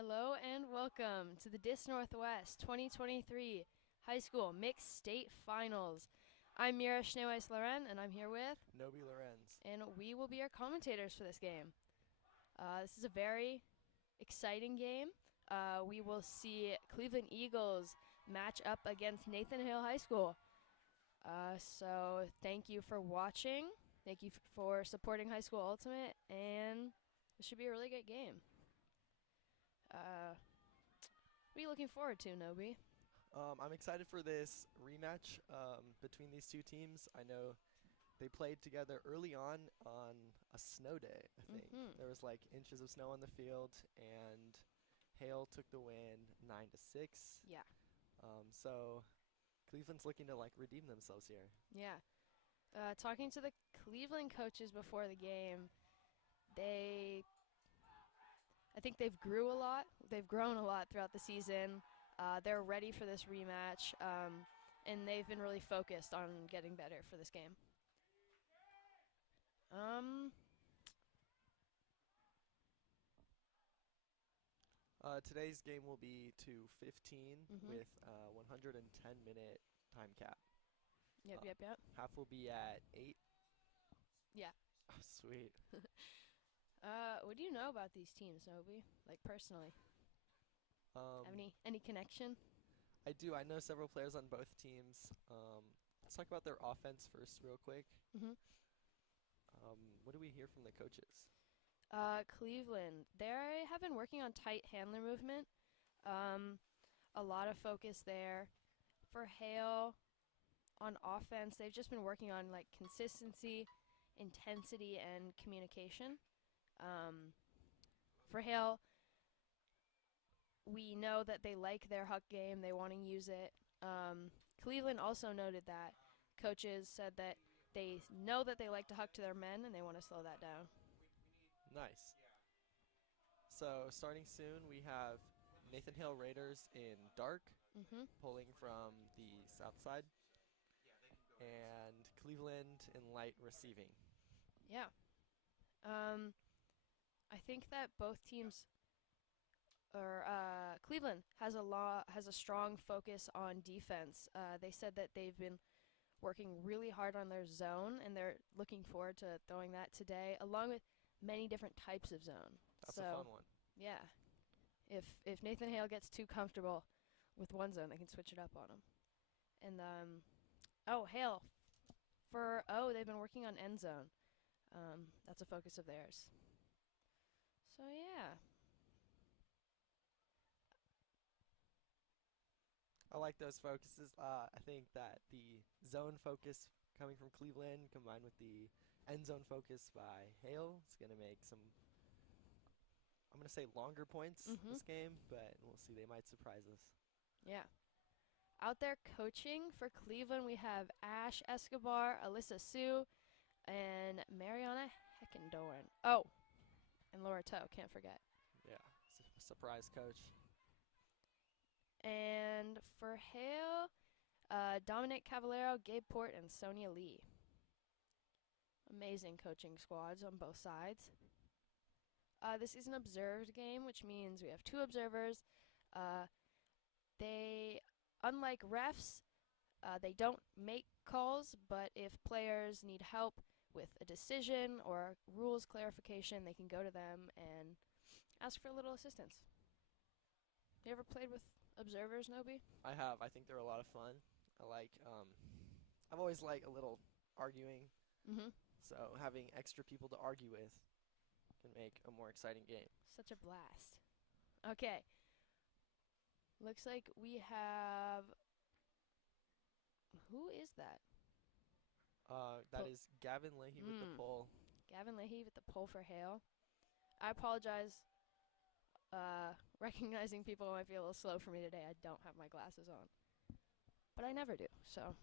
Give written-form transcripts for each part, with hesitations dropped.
Hello and welcome to the Dis Northwest 2023 High School Mixed State Finals. I'm Mira Schneeweiss-Loren, and I'm here with Nobi Lorenz. and we will be your commentators for this game. This is a very exciting game. We will see Cleveland Eagles match up against Nathan Hale High School. So thank you for watching. Thank you for supporting High School Ultimate, and this should be a really good game. What are you looking forward to, Nobi? I'm excited for this rematch between these two teams. I know they played together early on a snow day, I think. There was like inches of snow on the field, and Hale took the win 9-6. Yeah. So Cleveland's looking to like redeem themselves here. Yeah. Talking to the Cleveland coaches before the game, I think they've grew a lot. They've grown a lot throughout the season. They're ready for this rematch, and they've been really focused on getting better for this game. Today's game will be to 15 with 110-minute time cap. Yep. Half will be at 8. Yeah. Oh, sweet. What do you know about these teams, Nobi? Like personally, have any connection? I do. I know several players on both teams. Let's talk about their offense first real quick. What do we hear from the coaches? Cleveland, they have been working on tight handler movement. A lot of focus there. For Hale, on offense, they've just been working on like consistency, intensity, and communication. For Hale, we know that they like their huck game. They want to use it. Cleveland also noted that coaches said that they know that they like to huck to their men, and they want to slow that down. Nice. So starting soon, we have Nathan Hale Raiders in dark, pulling from the south side, and Cleveland in light receiving. Yeah. I think that both teams, or Cleveland has a strong focus on defense. They said that they've been working really hard on their zone, and they're looking forward to throwing that today, along with many different types of zone. That's a fun one. Yeah. If Nathan Hale gets too comfortable with one zone, they can switch it up on him. And Hale they've been working on end zone. That's a focus of theirs. So yeah. I like those focuses. I think that the zone focus coming from Cleveland combined with the end zone focus by Hale is going to make some, I'm going to say longer points this game, but we'll see. They might surprise us. Yeah. Out there coaching for Cleveland, we have Ash Escobar, Alyssa Sue, and Mariana Heckendorn. Oh, and Laura Toe, can't forget. Yeah, surprise coach. And for Hale, Dominic Cavallero, Gabe Port, and Sonia Lee. Amazing coaching squads on both sides. This is an observed game, which means we have two observers. They, unlike refs, they don't make calls, but if players need help with a decision or rules clarification, they can go to them and ask for a little assistance. You ever played with observers, Nobi? I have. I think they're a lot of fun. I've always liked a little arguing. So having extra people to argue with can make a more exciting game. Such a blast. Okay. Looks like we have... Who is that? That is Gavin Leahy with the pole. Gavin Leahy with the pole for Hale. I apologize. Recognizing people might be a little slow for me today. I don't have my glasses on. But I never do, so...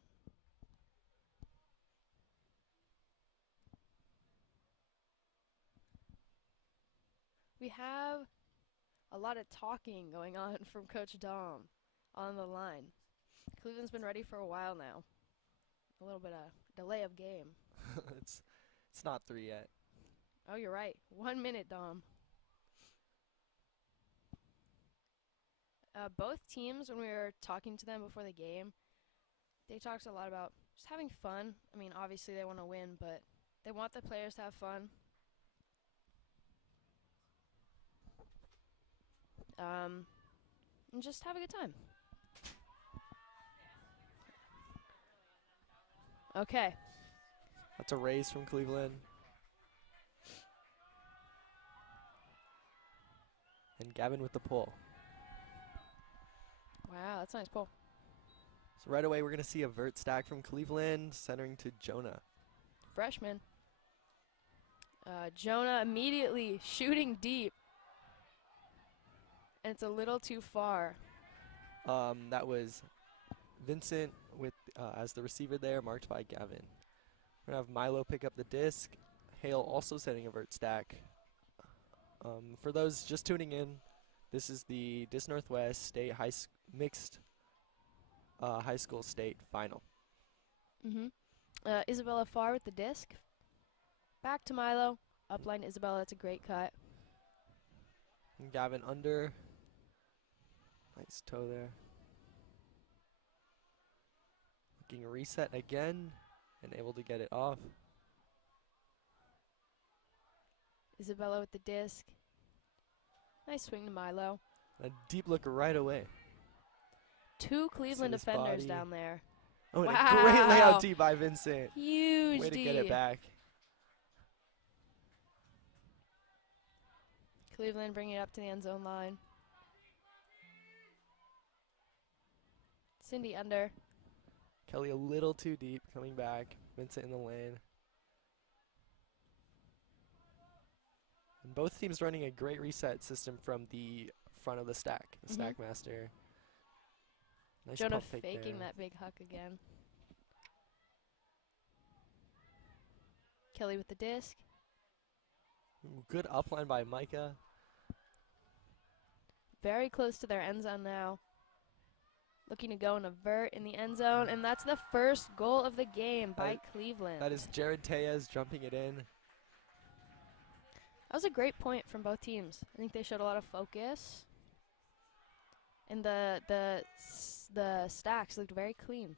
We have a lot of talking going on from Coach Dom on the line. Cleveland's been ready for a while now. A little bit of delay of game. It's not 3 yet. Oh, you're right. 1 minute, Dom. Both teams, when we were talking to them before the game, they talked a lot about just having fun. I mean, obviously they want to win, but they want the players to have fun. And just have a good time. Okay. That's a raise from Cleveland. And Gavin with the pull. Wow, that's a nice pull. So right away, we're going to see a vert stack from Cleveland, centering to Jonah. Freshman. Jonah immediately shooting deep. And it's a little too far. That was Vincent with as the receiver there, marked by Gavin. We're going to have Milo pick up the disc. Hale also setting a vert stack. For those just tuning in, this is the Disc Northwest State Mixed High School State Final. Isabella Farr with the disc. Back to Milo. Upline Isabella, that's a great cut. And Gavin under. Nice toe there. Looking reset again and able to get it off. Isabella with the disc. Nice swing to Milo. A deep look right away. Two Cleveland his defenders body. down there. Oh, and Wow. a great layout D by Vincent. Huge Way D. to get it back. Cleveland bringing it up to the end zone line. Cindy under. Kelly a little too deep, coming back. Vincent in the lane. And both teams running a great reset system from the front of the stack. The stack master. Nice Jonah pump fake faking there. that big huck again. Kelly with the disc. Good upline by Micah. Very close to their end zone now. Looking to go in a vert in the end zone, and that's the first goal of the game by Cleveland. That is Jared Tejas jumping it in. That was a great point from both teams. I think they showed a lot of focus, and the stacks looked very clean.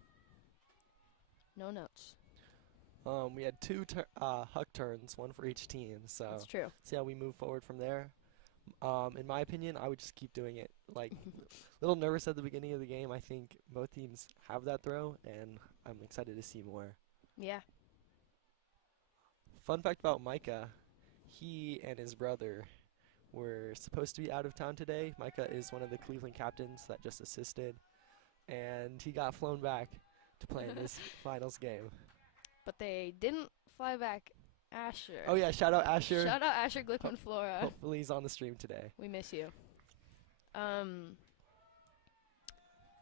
No notes. We had two huck turns, one for each team. So That's true. see how we move forward from there. In my opinion, I would just keep doing it. Like, a little nervous at the beginning of the game. I think both teams have that throw, and I'm excited to see more. Yeah. Fun fact about Micah, he and his brother were supposed to be out of town today. Micah is one of the Cleveland captains that just assisted, and he got flown back to play in this finals game. But they didn't fly back Asher. Oh yeah, shout out Asher. Shout out Asher Glickman Flora. Hopefully he's on the stream today. We miss you.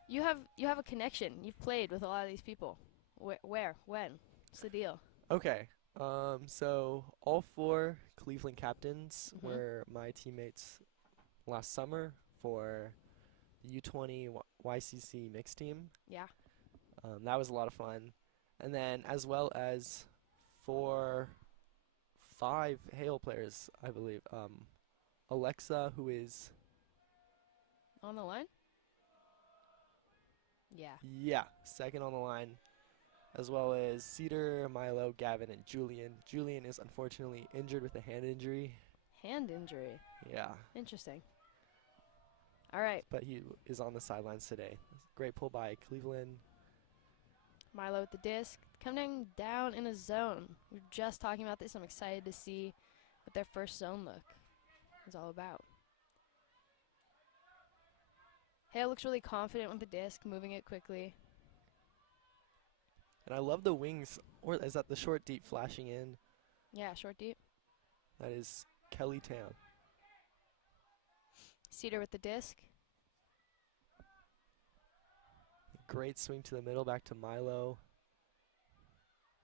You have a connection. You've played with a lot of these people. Where? When? What's the deal? Okay. So all four Cleveland captains were my teammates last summer for the U20 YCC mixed team. Yeah. That was a lot of fun. And then as well as 5 Hale players, I believe. Alexa, who is... On the line? Yeah. Yeah, second on the line. As well as Cedar, Milo, Gavin, and Julian. Julian is unfortunately injured with a hand injury. Hand injury. Yeah. Interesting. All right. But he is on the sidelines today. Great pull by Cleveland. Milo with the disc. Coming down in a zone. We were just talking about this. I'm excited to see what their first zone look is all about. Hale looks really confident with the disc, moving it quickly. And I love the wings. Or is that the short deep flashing in? Yeah, short deep. That is Kelly Tam. Cedar with the disc. Great swing to the middle, back to Milo.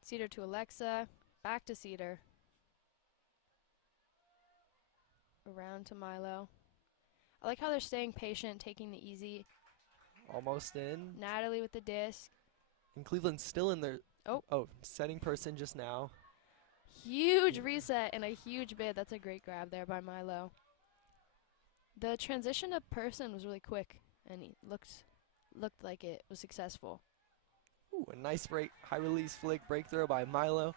Cedar to Alexa. Back to Cedar. Around to Milo. I like how they're staying patient, taking the easy. Almost in. Natalie with the disc. And Cleveland's still in their Oh, setting person just now. huge reset and a huge bid. That's a great grab there by Milo. The transition to person was really quick. and he looked like it was successful. Ooh, a nice high release flick break throw by Milo.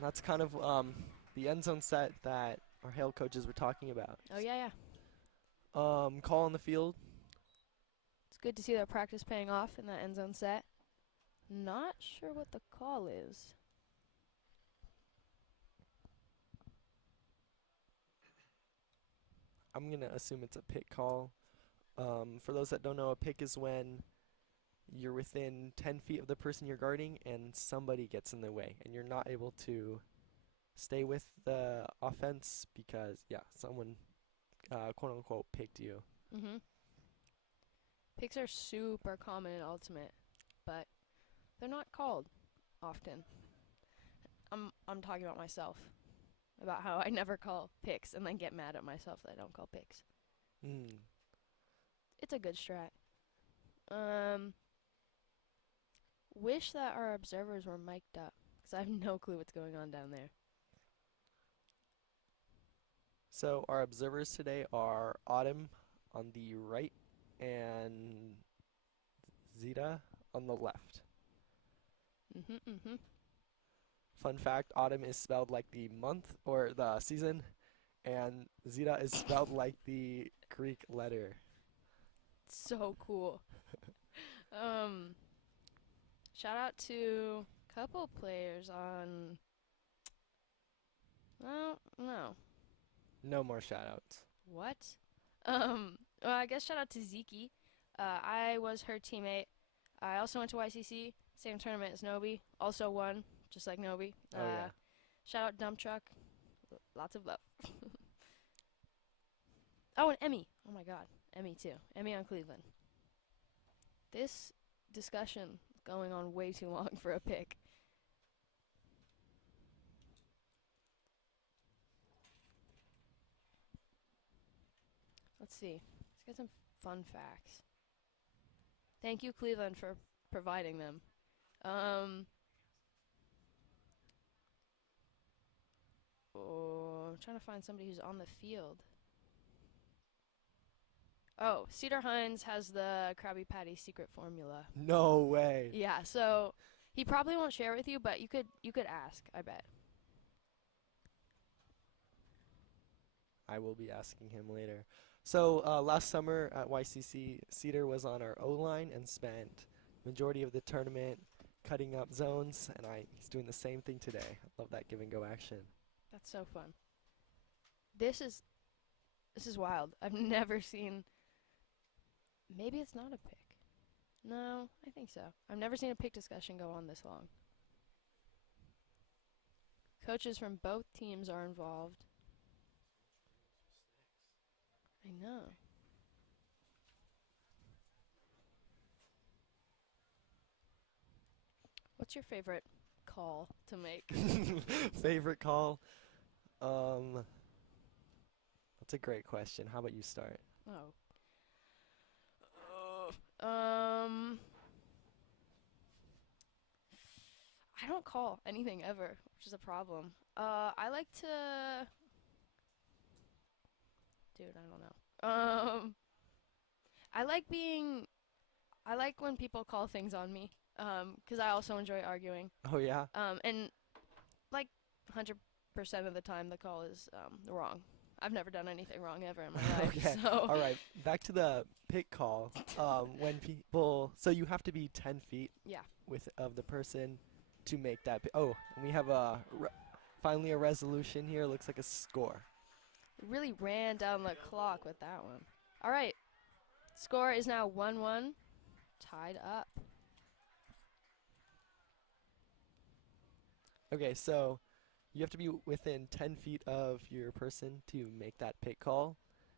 That's kind of the end zone set that our Hale coaches were talking about. Oh yeah. Call on the field. It's good to see their practice paying off in that end zone set. Not sure what the call is. I'm going to assume it's a pick call. For those that don't know, a pick is when you're within 10 feet of the person you're guarding and somebody gets in the way and you're not able to stay with the offense because, yeah, someone, quote-unquote, picked you. Mm-hmm. Picks are super common in Ultimate, but they're not called often. I'm talking about myself, about how I never call picks and then get mad at myself that I don't call picks. It's a good strat. Wish that our observers were mic'd up, because I have no clue what's going on down there. So our observers today are Autumn on the right and Zeta on the left. Fun fact, Autumn is spelled like the month or the season, and Zeta is spelled like the Greek letter. So cool. Shout out to a couple players on... Well, no. No more shout-outs. What? Well, I guess shout out to Ziki. I was her teammate. I also went to YCC, same tournament as Nobi. Also won, just like Nobi. Oh, yeah. Shout out Dump Truck. Lots of love. Oh, and Emmy. Oh my god. Emmy too. Emmy on Cleveland. This discussion is going on way too long for a pick. Let's see. Let's get some fun facts. Thank you, Cleveland, for providing them. I'm trying to find somebody who's on the field. Oh, Cedar Hines has the Krabby Patty secret formula. No way. Yeah, so he probably won't share with you, but you could ask, I bet. I will be asking him later. So last summer at YCC, Cedar was on our O-line and spent majority of the tournament cutting up zones, and he's doing the same thing today. I love that give and go action. That's so fun. This is wild. I've never seen... Maybe it's not a pick. No, I think so. I've never seen a pick discussion go on this long. Coaches from both teams are involved. I know. What's your favorite call to make? Favorite call? That's a great question. How about you start? Oh. I don't call anything ever, which is a problem. I like to... Dude, I don't know. I like when people call things on me, 'cause I also enjoy arguing. Oh, yeah? And like 100% of the time the call is wrong. I've never done anything wrong ever in my life. Okay. So. All right. Back to the pick call. When people, so you have to be 10 feet. Yeah. Of the person to make that. Oh, and we have finally a resolution here. Looks like a score. Really ran down the clock with that one. All right. Score is now 1-1. Tied up. Okay, so you have to be within 10 feet of your person to make that pick call.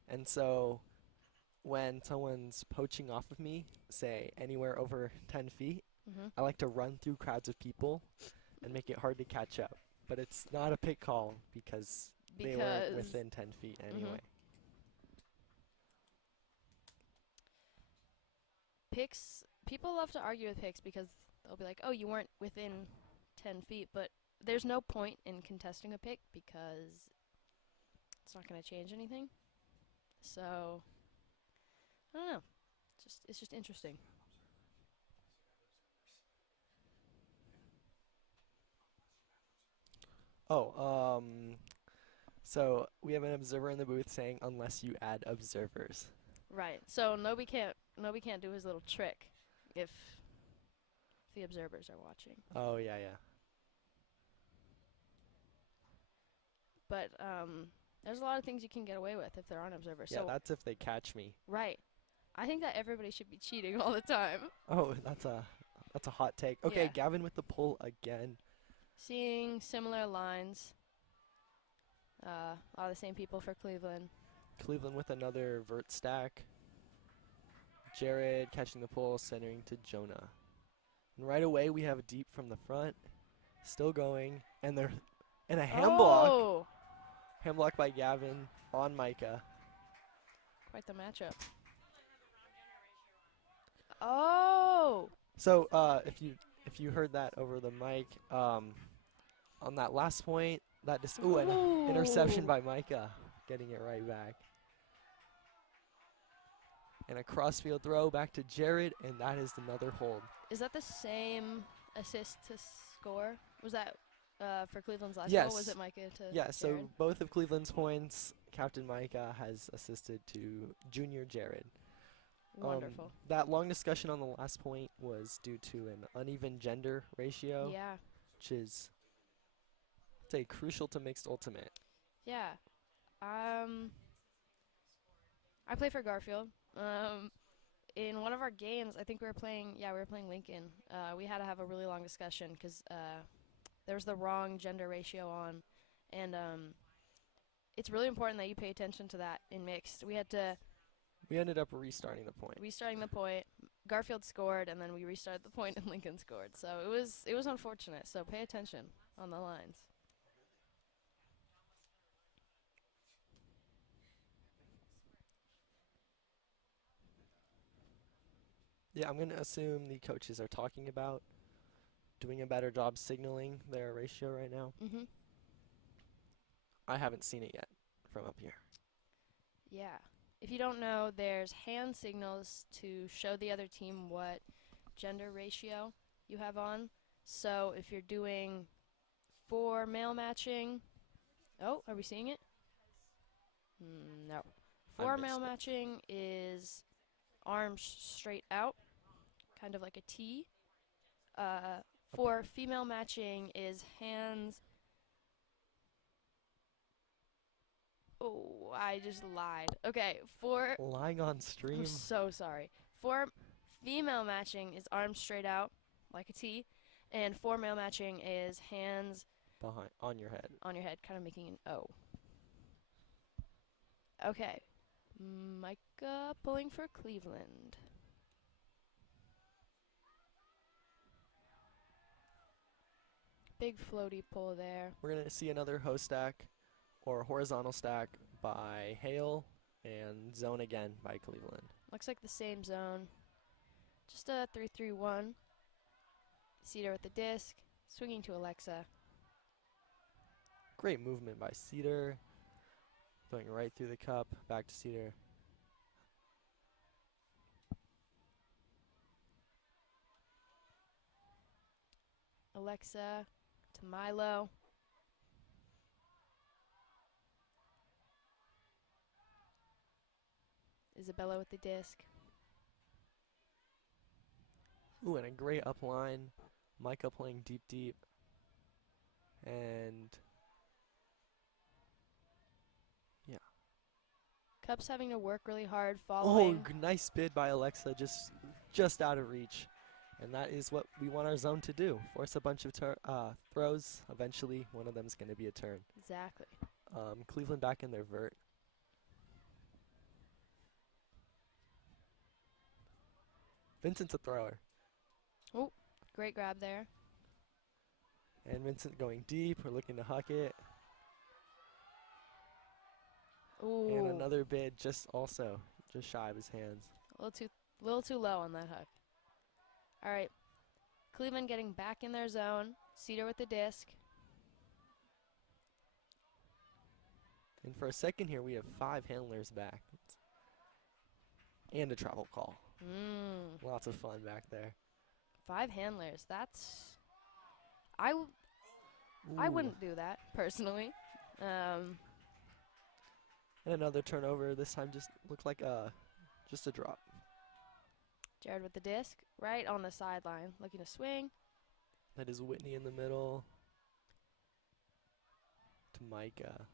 And so when someone's poaching off of me, say anywhere over 10 feet, I like to run through crowds of people and make it hard to catch up. But it's not a pick call because they weren't within 10 feet anyway. Picks, people love to argue with picks because they'll be like, oh, you weren't within 10 feet, but there's no point in contesting a pick because it's not going to change anything. So, I don't know. it's just interesting. Oh, so we have an observer in the booth saying unless you add observers. Right. So Nobi can't do his little trick if the observers are watching. Oh, yeah, yeah. But there's a lot of things you can get away with if there aren't observers. Yeah, So that's if they catch me. right. I think that everybody should be cheating all the time. Oh, that's a hot take. Okay, Yeah. Gavin with the pull again. Seeing similar lines. A lot of the same people for Cleveland. Cleveland with another vert stack. Jared catching the pull, centering to Jonah. And right away we have a deep from the front. Still going. And a hand block. Oh! Hand block by Gavin on Micah. Quite the matchup. Oh! So if you heard that over the mic, on that last point, that just an interception by Micah, getting it right back. And a crossfield throw back to Jared, and that is another hold. Is that the same assist to score? Was that for Cleveland's last Yes. goal? Was it Micah to Yeah, Jared? so both of Cleveland's points, Captain Micah has assisted to Junior Jared. Wonderful. That long discussion on the last point was due to an uneven gender ratio, Yeah. which is, I'd say, crucial to mixed ultimate. Yeah. I play for Garfield. In one of our games, I think we were playing Lincoln. We had to have a really long discussion because there was the wrong gender ratio on, and it's really important that you pay attention to that in mixed. We ended up restarting the point. Garfield scored, and then we restarted the point, and Lincoln scored. So it was unfortunate. So pay attention on the lines. Yeah, I'm going to assume the coaches are talking about doing a better job signaling their ratio right now. Mhm. I haven't seen it yet from up here. Yeah. If you don't know, there's hand signals to show the other team what gender ratio you have on. So if you're doing 4 male matching, oh, are we seeing it? No. 4 missed male it. matching is arms straight out, kind of like a T. For female matching is hands. Oh, I just lied. Okay, Lying on stream. I'm so sorry. For female matching is arms straight out, like a T, and for male matching is hands Behind on your head. on your head, kind of making an O. Okay, Micah pulling for Cleveland. Big floaty pull there. We're going to see another hoe stack or horizontal stack by Hale and zone again by Cleveland. Looks like the same zone. Just a 3-3-1. Cedar with the disc, swinging to Alexa. Great movement by Cedar. Going right through the cup, back to Cedar. Alexa to Milo. Isabella with the disc. Ooh, and a great up line. Micah playing deep, deep. And yeah. Cup's having to work really hard following. Oh, nice bid by Alexa, just out of reach. And that is what we want our zone to do. Force a bunch of throws. Eventually, one of them is going to be a turn. Exactly. Cleveland back in their vert. Vincent's a thrower. Oh, great grab there. And Vincent going deep. We're looking to huck it. Ooh. And another bid just shy of his hands. A little too low on that hook. All right. Cleveland getting back in their zone. Cedar with the disc. And for a second here, we have 5 handlers back. And a travel call. Lots of fun back there. 5 handlers. I wouldn't do that personally. And another turnover. This time just looked like just a drop. Jared with the disc, right on the sideline, looking to swing. That is Whitney in the middle. To Micah.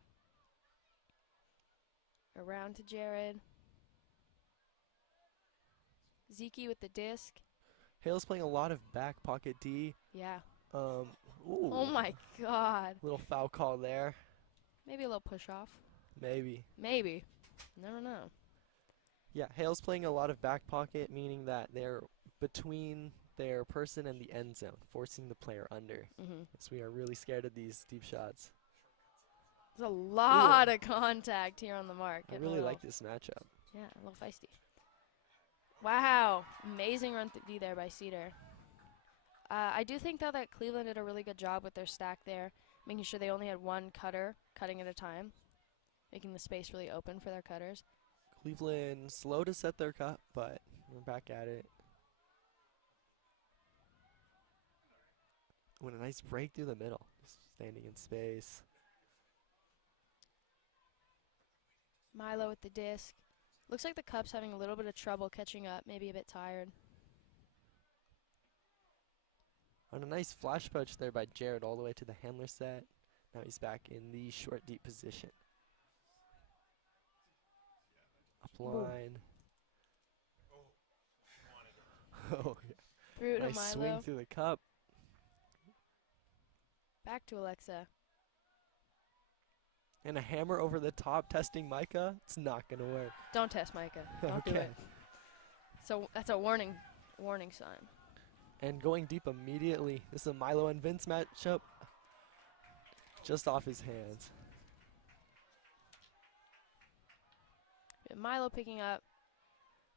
Around to Jared. Zeke with the disc. Hale's playing a lot of back pocket D. Yeah. Ooh. Oh my God. Little foul call there. Maybe a little push off. Maybe. Maybe. Never know. Yeah, Hale's playing a lot of back pocket, meaning that they're between their person and the end zone, forcing the player under. So we are really scared of these deep shots. There's a lot of contact here on the mark. I really like this matchup. Yeah, a little feisty. Wow. Amazing run D there by Cedar. I do think, though, that Cleveland did a really good job with their stack there, making sure they only had one cutter cutting at a time, making the space really open for their cutters. Cleveland slow to set their cut, but we're back at it. What a nice break through the middle. Just standing in space. Milo with the disc. Looks like the Cubs having a little bit of trouble catching up, maybe a bit tired. On a nice flash poach there by Jared all the way to the handler set. Now he's back in the short deep position. Up line. Oh, yeah. Through to Nice Milo. swing through the cup. Back to Alexa. And a hammer over the top testing Micah. It's not going to work. Don't test Micah. Don't do it. So that's a warning sign. And going deep immediately. This is a Milo and Vince matchup. Just off his hands. Milo picking up.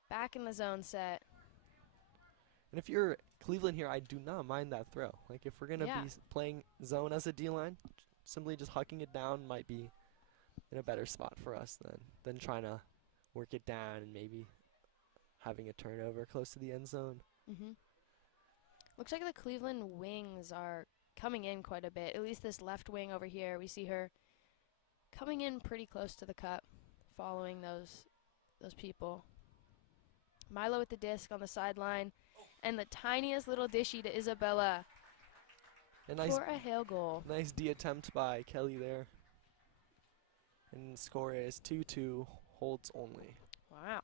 Back in the zone set. And if you're Cleveland here, I do not mind that throw. Like, if we're going to be playing zone as a D-line, simply just hucking it down might be in a better spot for us than trying to work it down and maybe having a turnover close to the end zone. Looks like the Cleveland wings are coming in quite a bit. At least this left wing over here, we see her coming in pretty close to the cup, following those people. Milo with the disc on the sideline, and the tiniest little dishy to Isabella for a Hale goal. Nice D attempt by Kelly there. And the score is 2-2, holds only. Wow.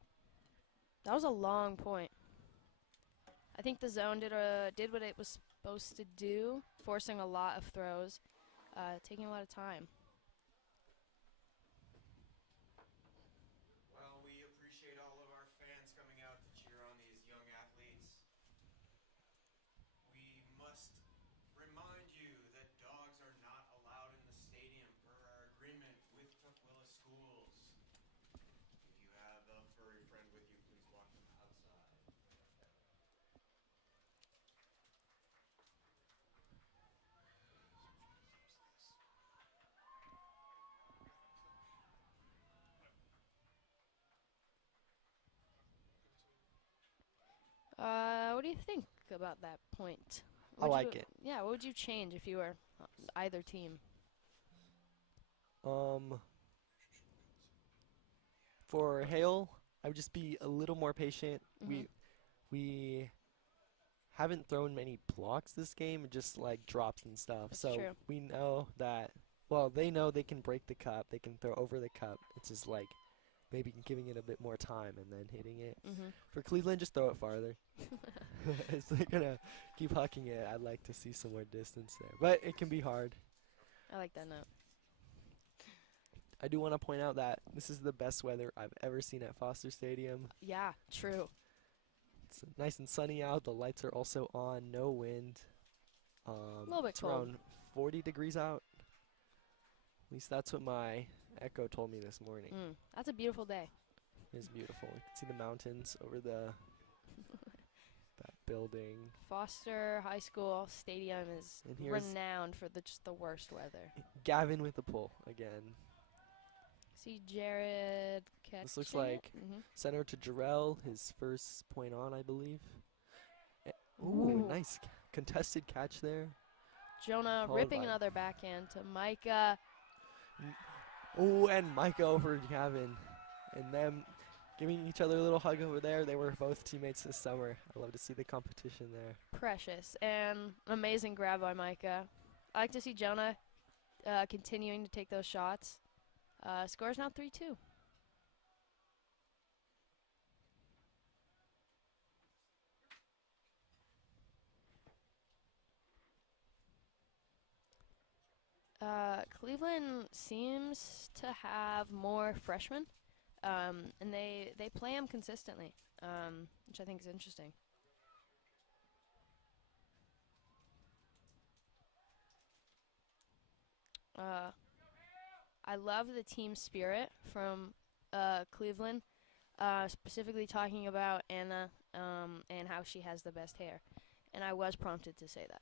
That was a long point. I think the zone did what it was supposed to do, forcing a lot of throws, taking a lot of time. Well, we appreciate all of our fans coming out to cheer on these young athletes. We must remind you that dogs are not allowed in the stadium per our agreement with Tukwila Schools. If you have a furry friend with you, please walk them outside. What do you think about that point? I like it. Yeah, what would you change if you were either team? For Hale, I would just be a little more patient. We haven't thrown many blocks this game, just like drops and stuff. That's so true. we know that, well, they know they can break the cup. They can throw over the cup. It's just like maybe giving it a bit more time and then hitting it. For Cleveland, just throw it farther. If they're going to keep hucking it, I'd like to see some more distance there. But it can be hard. I like that note. I do want to point out that this is the best weather I've ever seen at Foster Stadium. Yeah, true. It's nice and sunny out. The lights are also on. No wind. A little bit it's cold. around 40 degrees out. At least that's what my Echo told me this morning. That's a beautiful day. It is beautiful. You can see the mountains over that building. Foster High School Stadium is And here's renowned for just the worst weather. Gavin with the pull again. See Jared This looks catching it. like center to Jarrell, his first point on, I believe. Ooh. Nice contested catch there. Jonah Followed ripping by- another backhand to Micah. Oh, and Micah over Gavin. And them giving each other a little hug over there. They were both teammates this summer. I love to see the competition there. Precious. And an amazing grab by Micah. I like to see Jonah continuing to take those shots. Score's now 3-2. Cleveland seems to have more freshmen, and they play them consistently, which I think is interesting. I love the team spirit from Cleveland, specifically talking about Anna and how she has the best hair, and I was prompted to say that.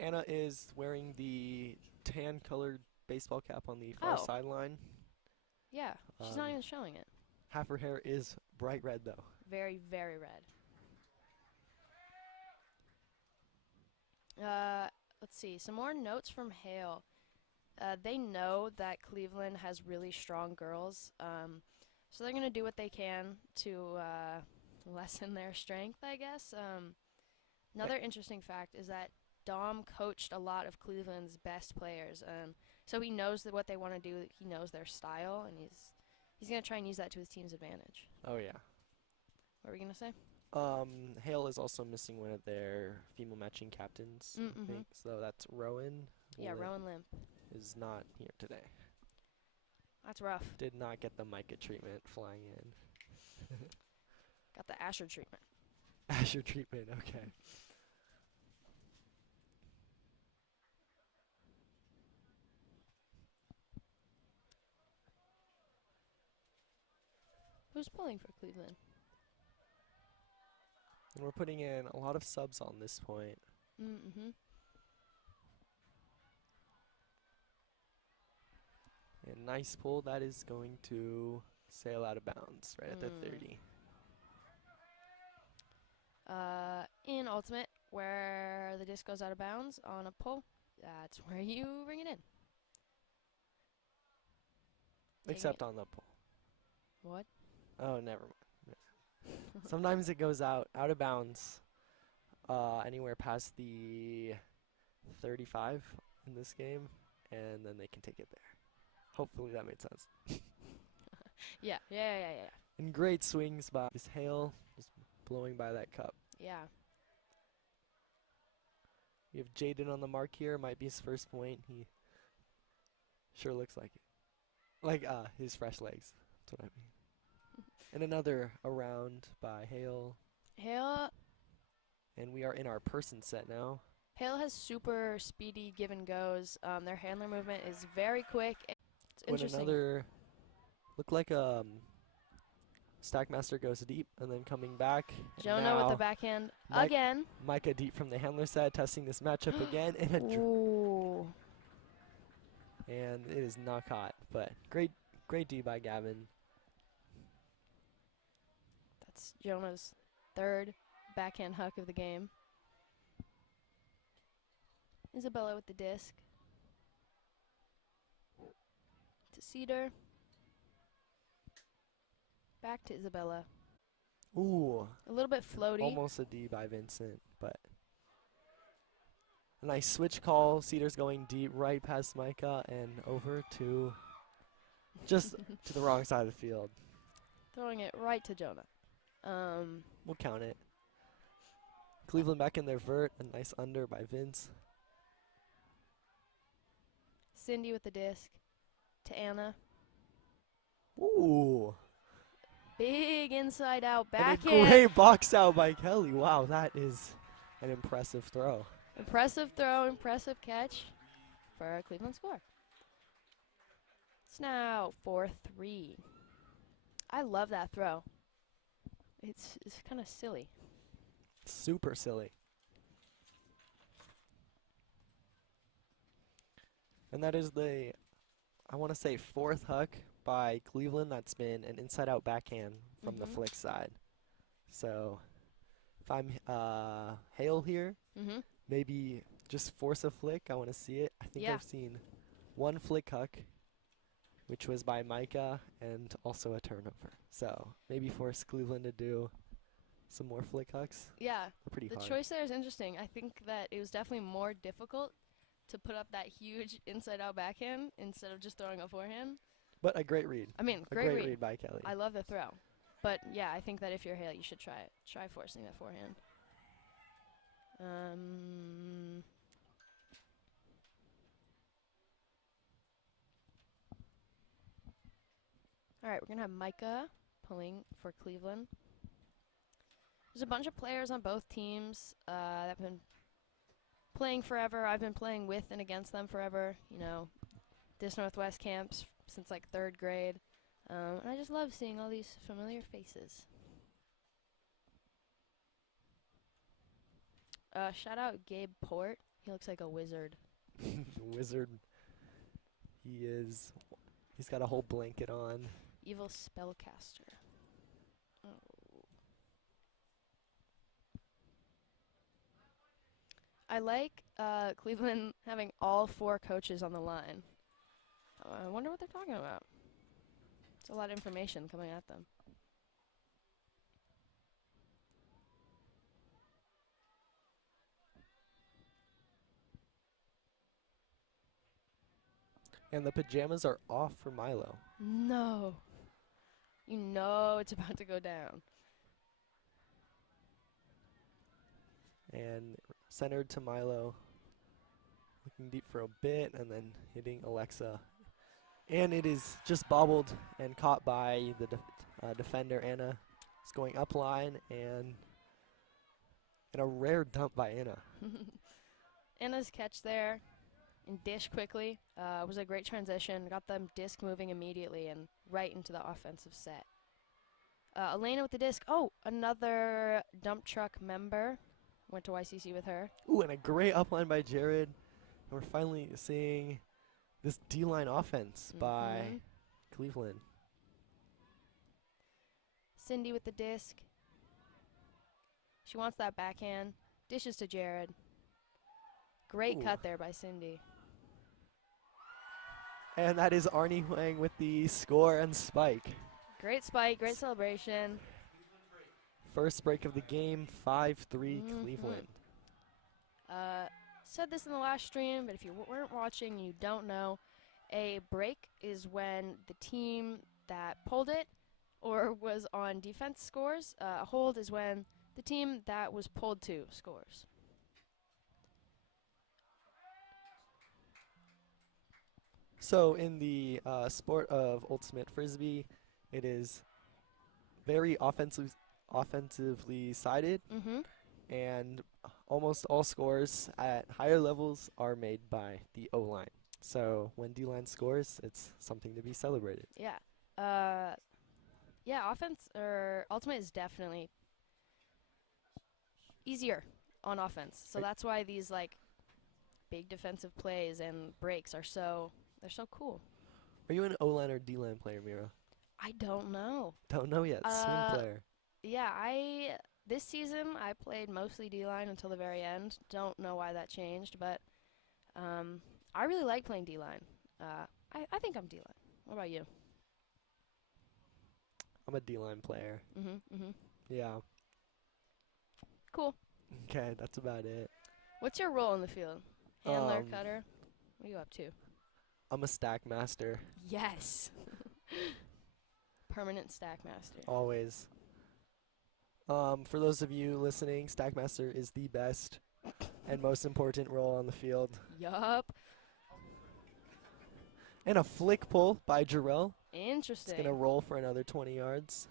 Anna is wearing the tan-colored baseball cap on the far Oh. sideline. Yeah, she's not even showing it. Half her hair is bright red, though. Very, very red. Let's see, some more notes from Hale. They know that Cleveland has really strong girls, so they're going to do what they can to lessen their strength, I guess. Another interesting fact is that Dom coached a lot of Cleveland's best players, so he knows what they want to do. He knows their style, and he's going to try and use that to his team's advantage. Oh, yeah. What were we going to say? Hale is also missing one of their female matching captains, I think. So that's Rowan. Yeah, Rowan Limp. Is not here today. That's rough. Did not get the Micah treatment flying in. Got the Asher treatment. Asher treatment, okay. Who's pulling for Cleveland? And we're putting in a lot of subs on this point. And nice pull. That is going to sail out of bounds right at the 30. In Ultimate, where the disc goes out of bounds on a pull, that's where you bring it in. Except on the pull. What? Oh, never mind. Sometimes it goes out of bounds anywhere past the 35 in this game, and then they can take it there. Hopefully that made sense. Yeah. And great swings by this Hale, just blowing by that cup. Yeah. We have Jaden on the mark here. Might be his first point. He sure looks like it. Like his fresh legs. That's what I mean. And another around by Hale. Hale And we are in our person set now. Hale has super speedy give and goes. Their handler movement is very quick. It's When interesting. another look like Stackmaster goes deep and then coming back. Jonah with the backhand again. Micah deep from the handler set, testing this matchup again. Ooh. And it is not caught, but great D by Gavin. That's Jonah's third backhand huck of the game. Isabella with the disc. To Cedar. Back to Isabella. Ooh. A little bit floaty. Almost a D by Vincent, but a nice switch call. Cedar's going deep right past Micah and over to just to the wrong side of the field. Throwing it right to Jonah. We'll count it. Cleveland back in their vert. A nice under by Vince. Cindy with the disc to Anna. Ooh. Big inside out And a backhand. great box out by Kelly. Wow, that is an impressive throw. Impressive throw, impressive catch for a Cleveland score. It's now 4-3. I love that throw. It's kind of silly. Super silly. And that is the, I want to say, fourth huck by Cleveland that's been an inside-out backhand from the flick side. So if I'm Hale here, maybe just force a flick. I want to see it. I think I've seen one flick huck, which was by Micah, and also a turnover. So maybe force Cleveland to do some more flick hucks. Yeah, they're pretty hard. The choice there is interesting. I think that it was definitely more difficult to put up that huge inside-out backhand instead of just throwing a forehand. But a great read. I mean, a great read by Kelly. I love the throw. But, yeah, I think that if you're Hale, you should try it. Try forcing that forehand. All right, we're going to have Micah pulling for Cleveland. There's a bunch of players on both teams that have been playing forever. I've been playing with and against them forever. You know, Dis Northwest camps since like 3rd grade. And I just love seeing all these familiar faces. Shout out Gabe Port. He looks like a wizard. Wizard. He is. He's got a whole blanket on. Evil spellcaster. Oh. I like Cleveland having all 4 coaches on the line. I wonder what they're talking about. It's a lot of information coming at them. And the pajamas are off for Milo. No. You know it's about to go down. And centered to Milo. Looking deep for a bit and then hitting Alexa. And it is just bobbled and caught by the defender, Anna. It's going up line and a rare dump by Anna. Anna's catch there and dish quickly was a great transition. Got them disc moving immediately and right into the offensive set. Elena with the disc. Oh, another dump truck member. Went to YCC with her. Ooh, and a great upline by Jared. And we're finally seeing this D-line offense by Cleveland. Cindy with the disc. She wants that backhand. Dishes to Jared. Great cut there by Cindy. And that is Arnie Huang with the score and spike. Great spike, great celebration. First break of the game, 5-3 Cleveland. Said this in the last stream, but if you weren't watching and you don't know, a break is when the team that pulled it or was on defense scores. A hold is when the team that was pulled to scores. So in the sport of Ultimate Frisbee, it is very offensively sided, and almost all scores at higher levels are made by the O-line. So when D-line scores, it's something to be celebrated. Yeah. Yeah, offense or Ultimate is definitely easier on offense. So that's why these like big defensive plays and breaks are they're so cool. Are you an O-line or D-line player, Mira? I don't know. Don't know yet. Swing player. Yeah, this season I played mostly D-line until the very end. Don't know why that changed, but I really like playing D-line. I think I'm D-line. What about you? I'm a D-line player. Yeah. Cool. Okay, that's about it. What's your role in the field? Handler, cutter? What are you up to? I'm a stack master. Yes. Permanent stack master. Always. For those of you listening, stack master is the best and most important role on the field. Yup. And a flick pull by Jarrell. Interesting. It's going to roll for another 20 yards.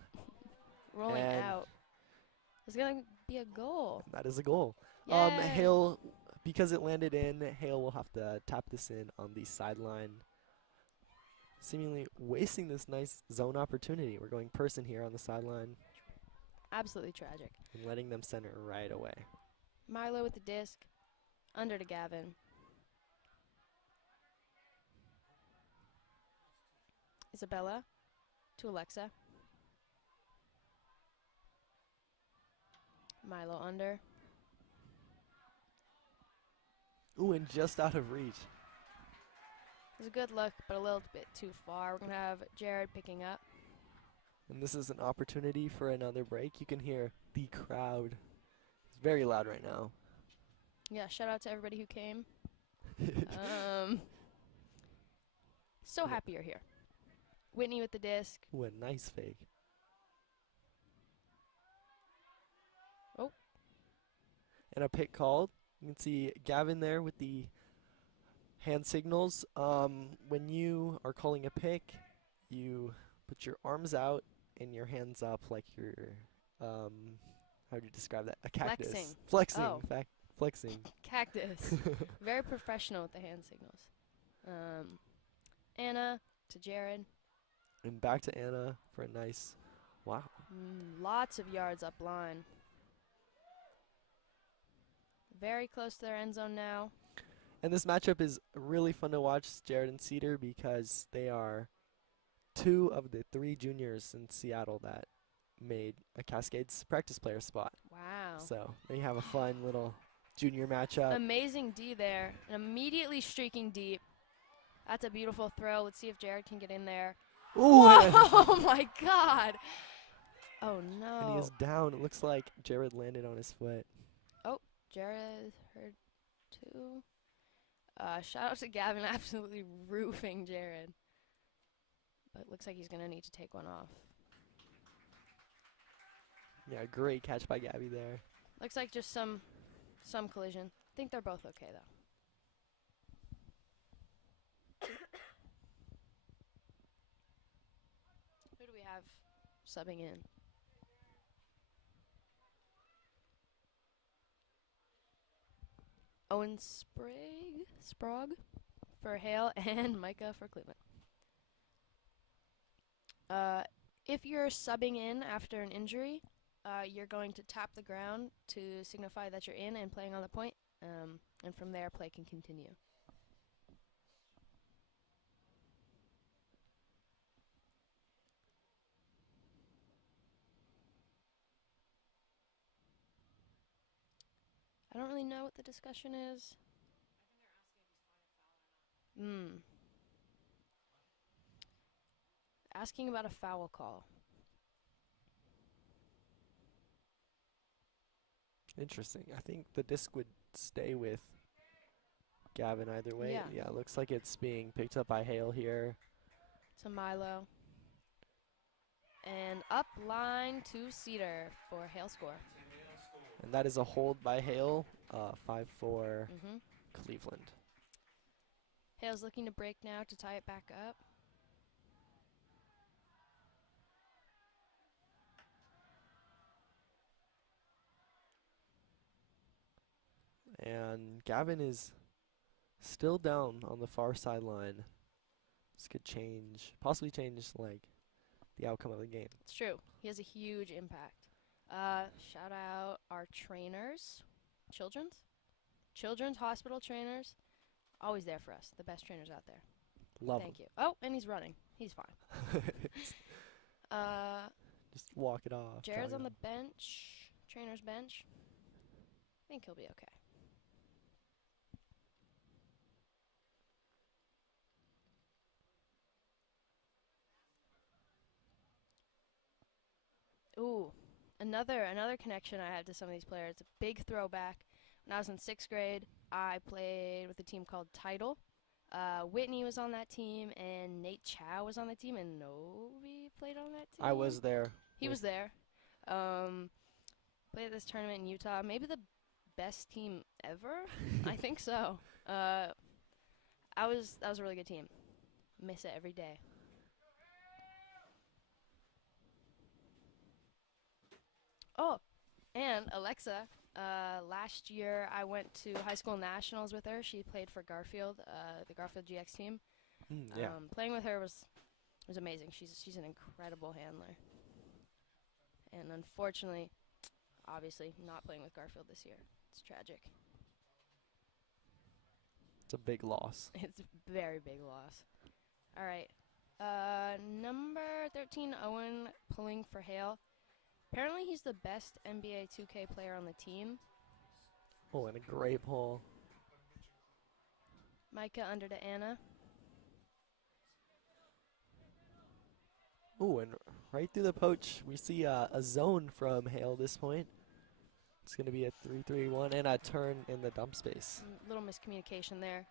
Rolling out. It's going to be a goal. That is a goal. Yay. Hale, because it landed in, Hale will have to tap this in on the sideline. Seemingly wasting this nice zone opportunity. We're going person here on the sideline. Absolutely tragic. And letting them center right away. Milo with the disc. Under to Gavin. Isabella to Alexa. Milo under. Ooh, and just out of reach. It was a good look, but a little bit too far. We're going to have Jared picking up. And this is an opportunity for another break. You can hear the crowd. It's very loud right now. Yeah, shout out to everybody who came. So happy you're here. Whitney with the disc. Ooh, a nice fake. Oh. And a pick called. You can see Gavin there with the hand signals. When you are calling a pick, you put your arms out and your hands up like you're, how do you describe that? A cactus. Flexing. Flexing. Oh. Flexing. Cactus. Very professional with the hand signals. Anna to Jared. And back to Anna for a nice, wow. Lots of yards up line. Very close to their end zone now. And this matchup is really fun to watch, Jared and Cedar, because they are two of the 3 juniors in Seattle that made a Cascades practice player spot. Wow. So they have a fun little junior matchup. Amazing D there. And immediately streaking deep. That's a beautiful throw. Let's see if Jared can get in there. Ooh, oh my God. Oh no. and he is down. It looks like Jared landed on his foot. Oh, Jared heard 2. Shout out to Gavin absolutely roofing Jared. But it looks like he's going to need to take one off. Yeah, great catch by Gabby there. Looks like just some collision. I think they're both okay though. Who do we have subbing in? Owen Sprague for Hale and Micah for Cleveland. If you're subbing in after an injury, you're going to tap the ground to signify that you're in and playing on the point, and from there play can continue. I don't really know what the discussion is. Asking about a foul call. Interesting. I think the disc would stay with Gavin either way. Yeah. It looks like it's being picked up by Hale here. To Milo. And up line to Cedar for Hale score. And that is a hold by Hale, 5-4 Cleveland. Hale's looking to break now to tie it back up. And Gavin is still down on the far sideline. This could possibly change like the outcome of the game. It's true. He has a huge impact. Shout out our trainers. Children's hospital trainers. Always there for us. The best trainers out there. Love Thank you. Oh, and he's running. He's fine. Just walk it off. Jared's jog on it the bench. Trainer's bench. I think he'll be okay. Ooh, another connection I had to some of these players. A big throwback. When I was in 6th grade, I played with a team called Tidal. Whitney was on that team, and Nate Chow was on the team, and Novi played on that team. I was there. He was there. Played at this tournament in Utah. Maybe the best team ever. I think so. That was a really good team. Miss it every day. Oh, and Alexa. Last year I went to high school nationals with her. She played for Garfield, the Garfield GX team. Yeah. Playing with her was amazing. She's an incredible handler. And unfortunately, obviously, not playing with Garfield this year. It's tragic. It's a big loss. It's a very big loss. All right. Number 13, Owen, pulling for Hale. Apparently he's the best NBA 2K player on the team. Oh, and a great pull. Micah under to Anna. Ooh, and right through the poach, we see a zone from Hale this point. It's going to be a 3-3-1 and a turn in the dump space. Little miscommunication there.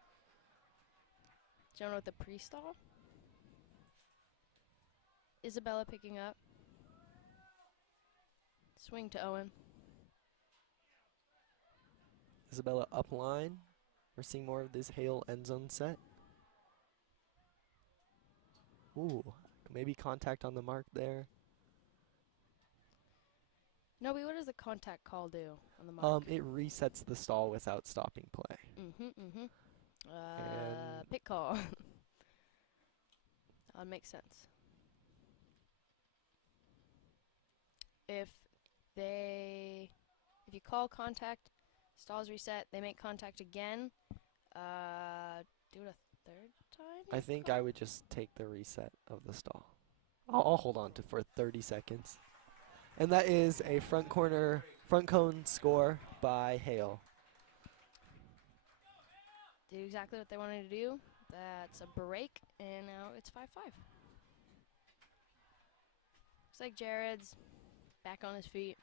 Jonah with the pre-stall. Isabella picking up. Swing to Owen. Isabella up line. We're seeing more of this Hale end zone set. Ooh, maybe contact on the mark there. No, what does the contact call do on the mark? It resets the stall without stopping play. And pick call. That would make sense. If you call contact, stalls reset, they make contact again, do it a third time? I think I would just take the reset of the stall. I'll hold on to for 30 seconds. And that is a front cone score by Hale. Did exactly what they wanted to do. That's a break, and now it's 5-5. Looks like Jared's back on his feet.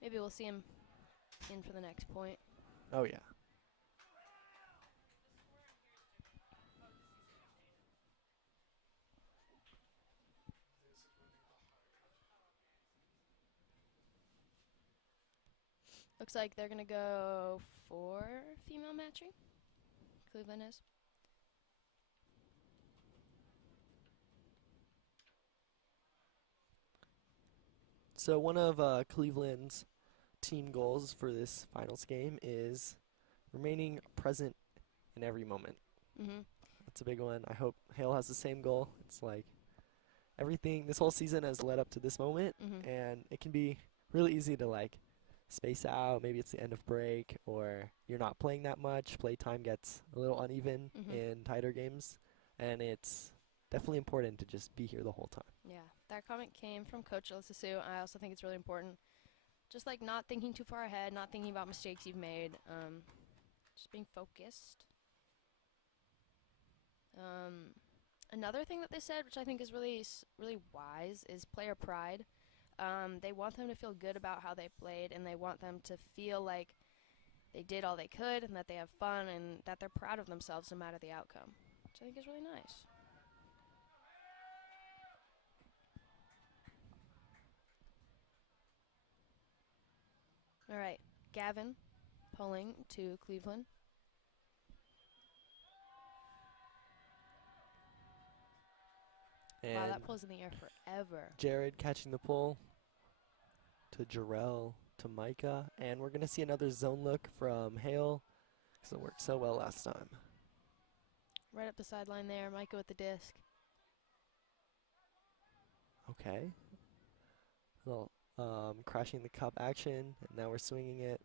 Maybe we'll see him in for the next point. Oh, yeah. Looks like they're going to go for female matching. Cleveland is. So one of Cleveland's team goals for this finals game is remaining present in every moment. That's a big one. I hope Hale has the same goal. It's like everything, this whole season has led up to this moment, and it can be really easy to like space out. Maybe it's the end of break, or you're not playing that much. Play time gets a little uneven in tighter games, and it's definitely important to just be here the whole time. Yeah, that comment came from Coach Alyssa Sue. I also think it's really important. Just like not thinking too far ahead, not thinking about mistakes you've made, just being focused. Another thing that they said, which I think is really wise, is player pride. They want them to feel good about how they played, and they want them to feel like they did all they could and that they have fun and that they're proud of themselves no matter the outcome, which I think is really nice. All right, Gavin pulling to Cleveland. And wow, that pulls in the air forever. Jared catching the pull to Jarrell to Micah. And we're going to see another zone look from Hale because it worked so well last time. Right up the sideline there, Micah with the disc. Okay. Well, crashing the cup action, and now we're swinging it.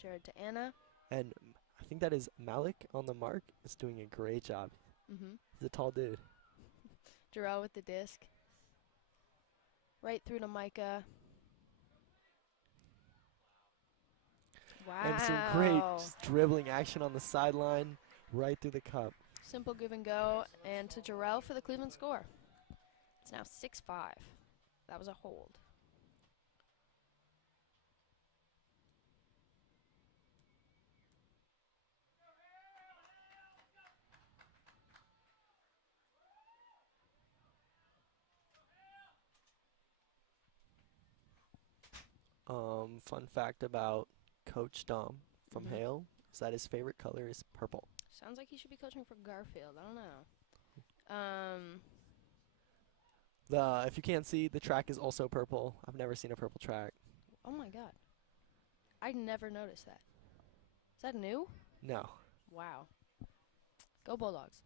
Jared to Anna. And I think that is Malik on the mark. Is doing a great job. He's a tall dude. Jarrell with the disc. Right through to Micah. Wow. And some great dribbling action on the sideline, right through the cup. Simple give and go, and to Jarrell for the Cleveland score. It's now 6-5. That was a hold. Fun fact about Coach Dom from Hale is that his favorite color is purple. Sounds like he should be coaching for Garfield. I don't know. If you can't see, the track is also purple. I've never seen a purple track. Oh my God. I never noticed that. Is that new? No. Wow. Go Bulldogs.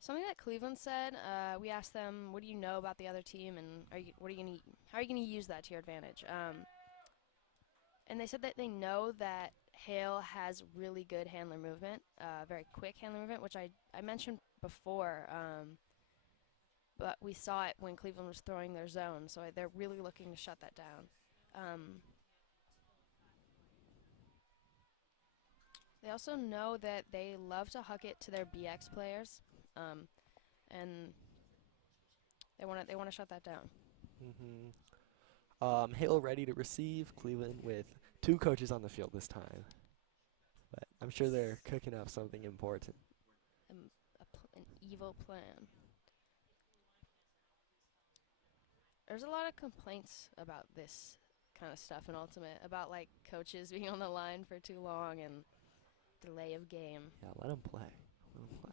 Something that Cleveland said, we asked them, what do you know about the other team, and how are you going to use that to your advantage? And they said that they know that Hale has really good handler movement, very quick handler movement, which I mentioned before. But we saw it when Cleveland was throwing their zone, so they're really looking to shut that down. They also know that they love to huck it to their BX players, and they want to shut that down. Hale ready to receive. Cleveland with 2 coaches on the field this time, but I'm sure they're cooking up something important. An evil plan. There's a lot of complaints about this kind of stuff in Ultimate, about like coaches being on the line for too long and delay of game. Yeah, let them play. Let 'em play.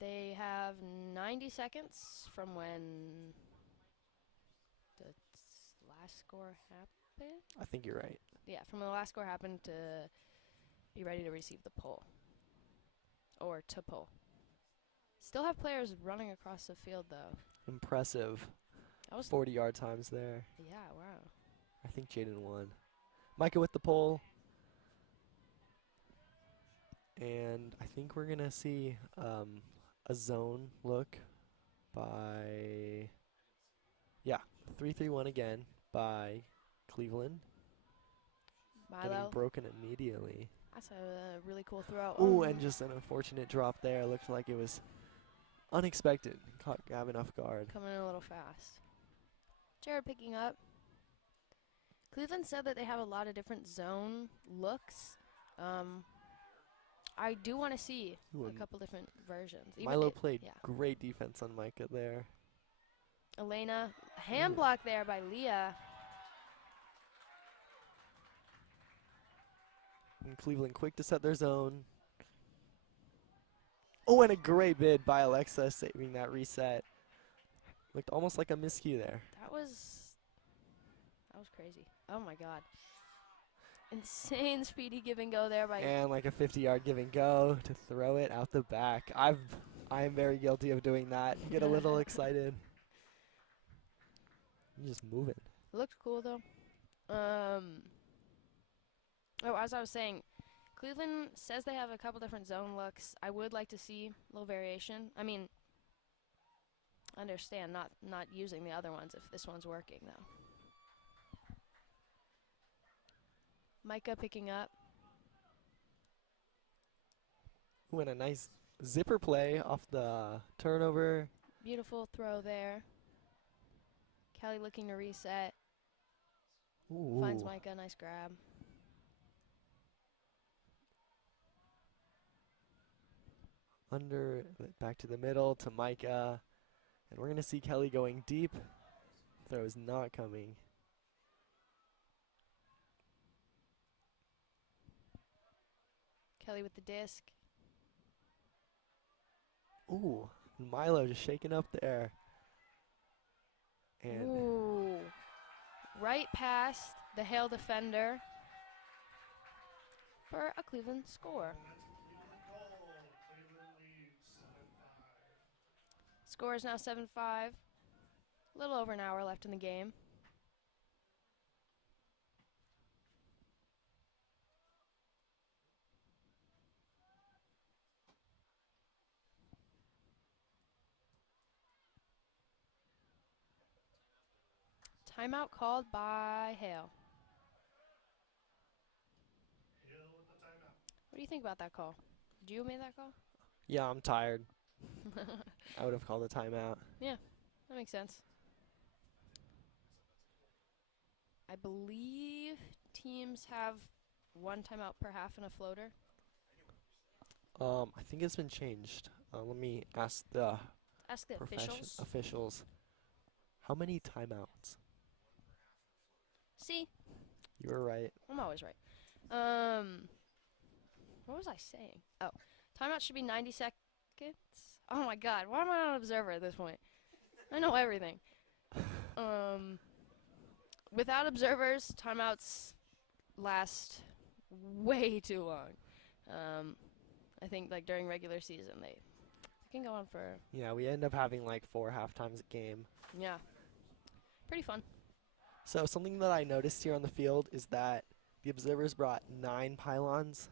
They have 90 seconds from when the last score happened. I think you're right. Yeah, from when the last score happened to be ready to receive the pull. Or to pull. Still have players running across the field, though. Impressive. That was 40-yard times there. Yeah, wow. I think Jaden won. Micah with the pole. And I think we're going to see a zone look by, 3-3-1 again by Cleveland. Getting Milo. broken immediately. That's a really cool throw. Ooh, and just an unfortunate drop there. Looked like it was unexpected. Caught Gavin off guard. Coming in a little fast. Jared picking up. Cleveland said that they have a lot of different zone looks. I do want to see Ooh, a couple different versions. Milo played yeah. great defense on Micah there. Elena, hand block there by Leah. And Cleveland quick to set their zone. Oh, and a great bid by Alexa, saving that reset. Looked almost like a miscue there. That was crazy. Oh my God. Insane speedy give and go there by. And like a 50-yard give and go to throw it out the back. I am very guilty of doing that. Get a little excited. You're just moving. It looked cool though. Oh, as I was saying, Cleveland says they have a couple different zone looks. I would like to see a little variation. I mean, I understand not using the other ones if this one's working though. Micah picking up. Ooh, and a nice zipper play off the turnover. Beautiful throw there. Kelly looking to reset. Ooh. Finds Micah, nice grab. Under, back to the middle to Micah. And we're going to see Kelly going deep. Throw is not coming. Kelly with the disc. Ooh, Milo just shaking up there. And Ooh. Right past the Hale defender for a Cleveland score. Score is now 7-5. A little over an hour left in the game. Timeout called by Hale. What do you think about that call? Did you make that call? yeah, I'm tired. I would have called a timeout. Yeah, that makes sense. I believe teams have one timeout per half and a floater. I think it's been changed. Let me ask the Ask the officials. officials. How many timeouts? See, You were right. I'm always right. What was I saying? Oh, timeout should be 90 seconds. Oh my God, why am I not an observer at this point? I know everything. Without observers, timeouts last way too long. I think like during regular season they can go on for Yeah, we end up having like 4 half times a game. yeah, pretty fun. So something that I noticed here on the field is that the observers brought 9 pylons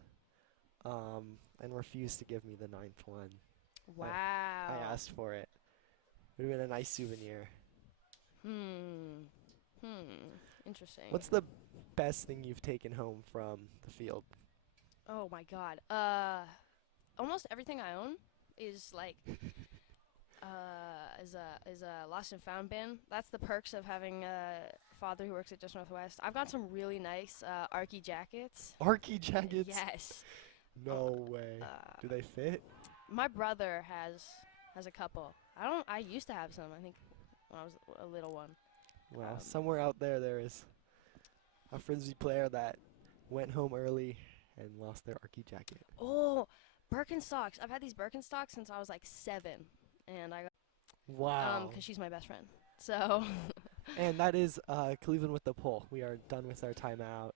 and refused to give me the 9th one. Wow. I asked for it. It would have been a nice souvenir. Interesting. What's the best thing you've taken home from the field? Oh my God. Almost everything I own is like is a lost and found bin. That's the perks of having a father who works at Just Northwest. I've got some really nice Arky jackets. Arky jackets? Yes. No way. Do they fit? My brother has a couple. I used to have some. I think when I was a little one. Wow. Somewhere out there is a Frisbee player that went home early and lost their Arky jacket. Oh, Birkenstocks. I've had these Birkenstocks since I was like 7, and I got Wow. because she's my best friend. So. And that is Cleveland with the poll. We are done with our timeout.